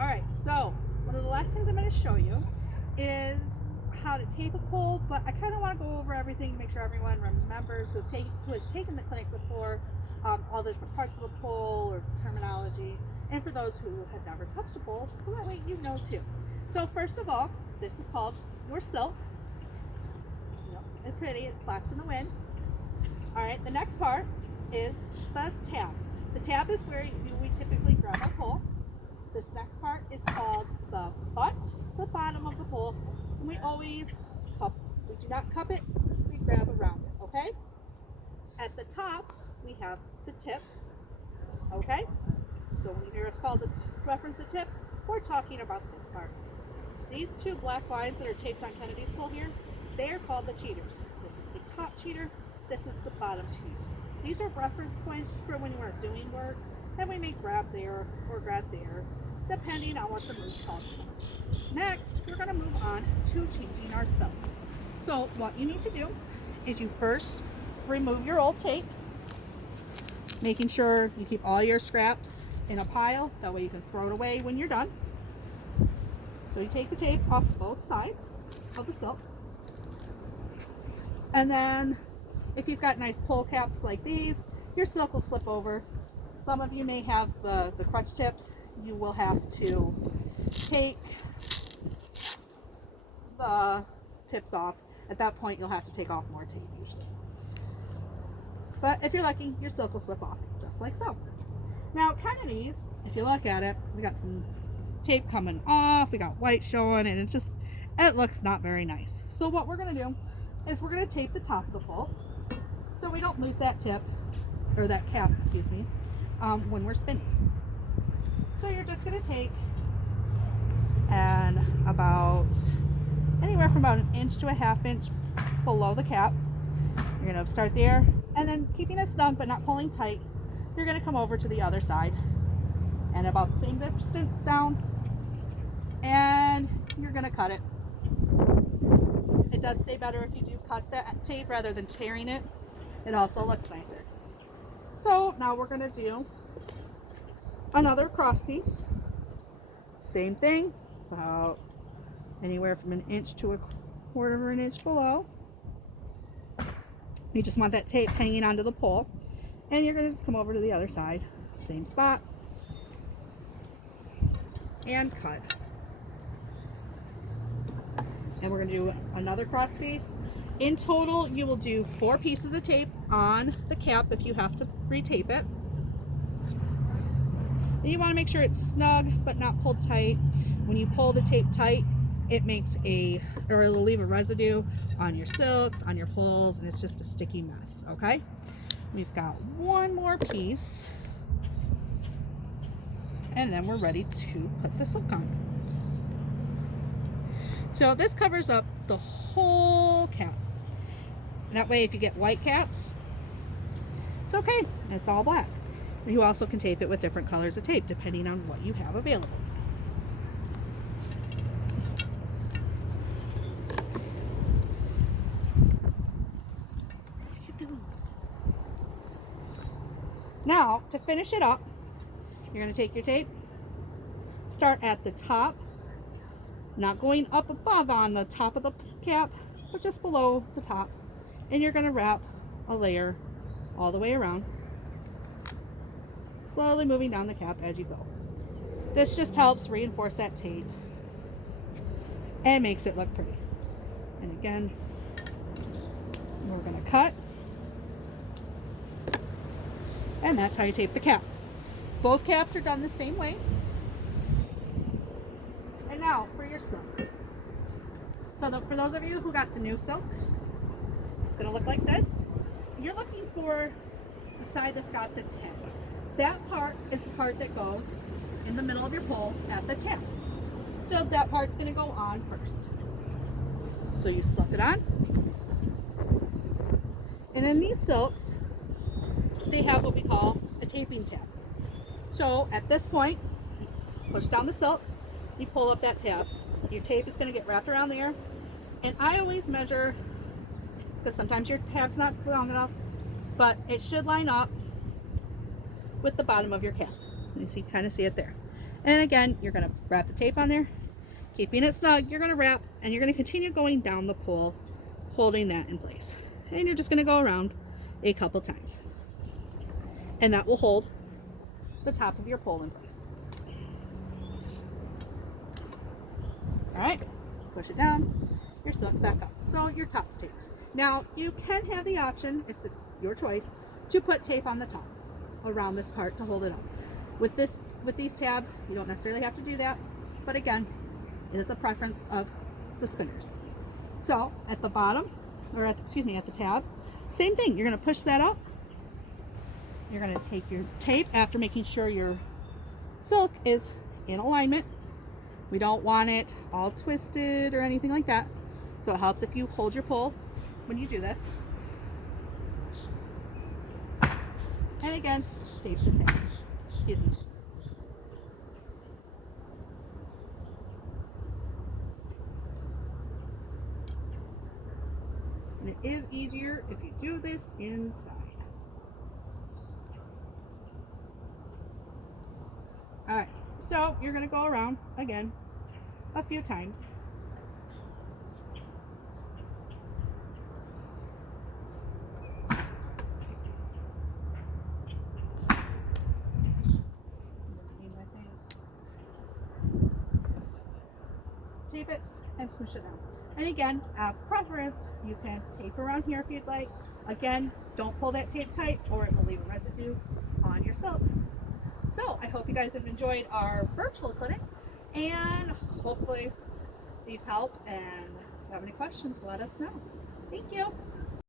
All right, so one of the last things I'm going to show you is how to tape a pole, but I kind of want to go over everything, make sure everyone remembers who has taken the clinic before, all the different parts of the pole or terminology, and for those who have never touched a pole, so that way you know too. So first of all, this is called your silk. Yep, it's pretty, it flaps in the wind. All right, the next part is the tab. The tab is where we typically grab our pole. This next part is called the butt, the bottom of the pole, and we always cup. We do not cup it, we grab around it, okay? At the top, we have the tip, okay? So when you hear us reference the tip, we're talking about this part. These two black lines that are taped on Kennedy's pole here, they are called the cheaters. This is the top cheater, this is the bottom cheater. These are reference points for when we're doing work, and we may grab there or grab there, depending on what the move calls for. Next, we're going to move on to changing our silk. So what you need to do is you first remove your old tape, making sure you keep all your scraps in a pile, that way you can throw it away when you're done. So you take the tape off both sides of the silk, and then if you've got nice pole caps like these, your silk will slip over. Some of you may have the crutch tips. You will have to take the tips off. At that point, you'll have to take off more tape usually. But if you're lucky, your silk will slip off, just like so. Now, Kennedy's, if you look at it, we got some tape coming off, we got white showing, and it looks not very nice. So what we're gonna do is we're gonna tape the top of the pole so we don't lose that tip, or that cap, excuse me, when we're spinning. So you're just going to take and about anywhere from about an inch to a half inch below the cap. You're going to start there, and then keeping it snug but not pulling tight, you're going to come over to the other side and about the same distance down, and you're going to cut it. It does stay better if you do cut that tape rather than tearing it. It also looks nicer. So now we're going to do another cross piece. Same thing, about anywhere from an inch to a quarter of an inch below. You just want that tape hanging onto the pole, and you're going to just come over to the other side, same spot, and cut. And we're going to do another cross piece. In total, you will do 4 pieces of tape on the cap if you have to retape it. And you want to make sure it's snug but not pulled tight. When you pull the tape tight, it makes it'll leave a residue on your silks, on your poles, and it's just a sticky mess, okay? We've got one more piece, and then we're ready to put the silk on. So this covers up the whole cap. That way, if you get white caps, it's okay. It's all black. You also can tape it with different colors of tape, depending on what you have available. What are you doing? Now, to finish it up, you're going to take your tape, start at the top, not going up above on the top of the cap, but just below the top. And you're going to wrap a layer all the way around, slowly moving down the cap as you go. This just helps reinforce that tape and makes it look pretty. And again, we're going to cut, and that's how you tape the cap. Both caps are done the same way. And now for your silk. So for those of you who got the new silk, it's going to look like this. You're looking for the side that's got the tip. That part is the part that goes in the middle of your pole at the tip. So that part's going to go on first. So you slip it on. And in these silks, they have what we call a taping tab. So at this point, push down the silk, you pull up that tab. Your tape is going to get wrapped around there. And I always measure, because sometimes your tab's not long enough, but it should line up with the bottom of your cap. You kind of see it there. And again, you're going to wrap the tape on there, keeping it snug. You're going to wrap, and you're going to continue going down the pole, holding that in place. And you're just going to go around a couple times. And that will hold the top of your pole in place. All right, push it down, your silk's back up. So your top's taped. Now you can have the option, if it's your choice, to put tape on the top around this part to hold it up. With these tabs, you don't necessarily have to do that, but again, it is a preference of the spinners. So at the bottom, or at the tab, same thing. You're going to push that up. You're going to take your tape after making sure your silk is in alignment. We don't want it all twisted or anything like that. So it helps if you hold your pole when you do this. And again, tape the tape. Excuse me. And it is easier if you do this inside. All right, so you're going to go around again a few times. Tape it and squish it down. And again, as preference, you can tape around here if you'd like. Again, don't pull that tape tight or it will leave a residue on your silk. So I hope you guys have enjoyed our virtual clinic, and hopefully these help, and if you have any questions, let us know. Thank you.